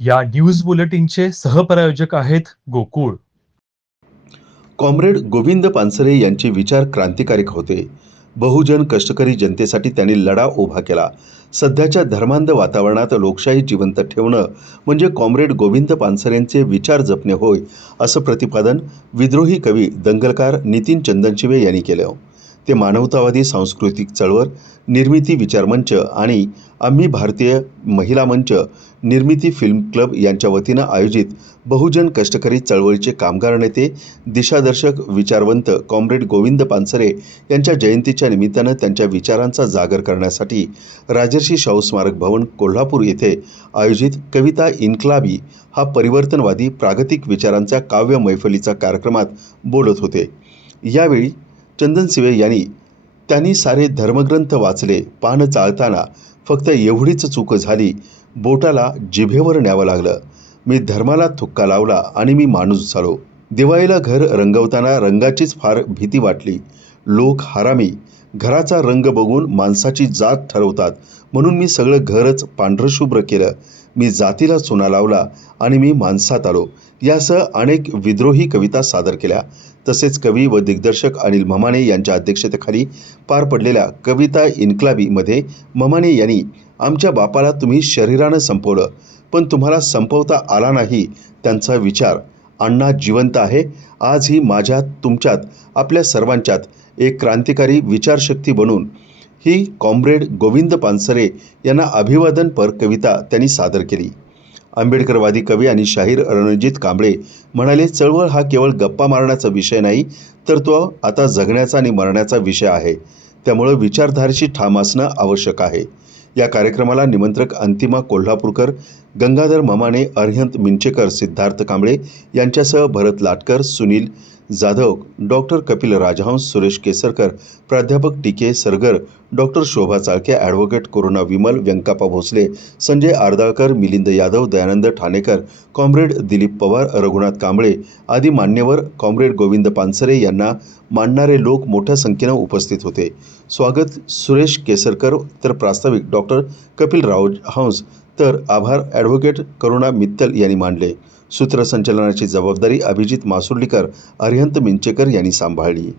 या न्यूज बुलेटिनचे सहप्रायोजक आहेत गोकुळ. कॉम्रेड गोविंद पानसरे यांचे विचार क्रांतिकारक होते. बहुजन कष्टकरी जनतेसाठी त्यांनी लढा उभा केला. सध्याच्या धर्मांध वातावरणात लोकशाही जिवंत ठेवणं म्हणजे कॉम्रेड गोविंद पानसरेंचे विचार जपणे होय असं प्रतिपादन विद्रोही कवी दंगलकार नितीन चंदनशिवे यांनी केलं. ते मानवतावादी सांस्कृतिक चळवळ निर्मिती विचारमंच आणि आम्ही भारतीय महिला मंच निर्मिती फिल्म क्लब यांच्या वतीनं आयोजित बहुजन कष्टकरी चळवळीचे कामगार नेते दिशादर्शक विचारवंत कॉम्रेड गोविंद पानसरे यांच्या जयंतीच्या निमित्तानं त्यांच्या विचारांचा जागर करण्यासाठी राजर्षी शाहू स्मारक भवन कोल्हापूर येथे आयोजित कविता इन्क्लाबी हा परिवर्तनवादी प्रागतिक विचारांच्या काव्य मैफलीचा कार्यक्रमात बोलत होते. यावेळी चंदन सिवे यांनी त्यांनी सारे धर्मग्रंथ वाचले पान चाळताना फक्त एवढीच चूक झाली बोटाला जिभेवर न्यावं लागलं. मी धर्माला थुक्का लावला आणि मी माणूस झालो. दिवाळीला घर रंगवताना रंगाचीच फार भीती वाटली. लोक हरामी घराचा रंग बघून माणसाची जात ठरवतात. म्हणून मी सगळं घरच पांढरशुभ्र केलं. मी जातीला चुना लावला आणि मी माणसात आलो. यासह अनेक विद्रोही कविता सादर केल्या. तसेच कवी व दिग्दर्शक अनिल ममाने यांच्या अध्यक्षतेखाली पार पडलेल्या कविता इन्क्लाबीमध्ये ममाने यांनी आमच्या बापाला तुम्ही शरीरानं संपवलं पण तुम्हाला संपवता आला नाही त्यांचा विचार अण्णा जिवंत आहे. आज ही माझ्यात तुमच्यात आपल्या सर्वांच्यात एक क्रांतिकारी विचारशक्ती बनून ही कॉम्रेड गोविंद पानसरे यांना अभिवादनपर कविता त्यांनी सादर केली. आंबेडकरवादी कवी आणि शाहीर रणजित कांबळे म्हणाले चळवळ हा केवळ गप्पा मारण्याचा विषय नाही तर तो आता जगण्याचा आणि मरण्याचा विषय आहे. त्यामुळं विचारधारेशी ठाम असणं आवश्यक आहे या कार्यक्रमाला निमंत्रक अंतिमा कोल्हापूरकर गंगाधर ममाने अरिहंत मिंचेकर सिद्धार्थ कांबळे यांच्यासह भरत लाटकर सुनील जाधव डॉक्टर कपिल राजहंस सुरेश केसरकर प्राध्यापक T K Sargar doctor Shobha Chalke advocate corona Vimal Vyankappa Bhosale Sanjay आरदाळकर Milind Yadav Dayanand Thanekar comrade Dilip Pawar Raghunath Kamble आदी मान्यवर कॉम्रेड गोविंद पानसरे यांना मानणारे लोक मोठ्या संख्येनं उपस्थित होते. स्वागत सुरेश केसरकर तर प्रास्ताविक डॉक्टर कपिल राव हंस तर आभार ॲडव्होकेट करुणा मित्तल यांनी मांडले. सूत्रसंचलनाची जबाबदारी अभिजित मासुर्लीकर अरिहंत मिंचेकर यांनी सांभाळली.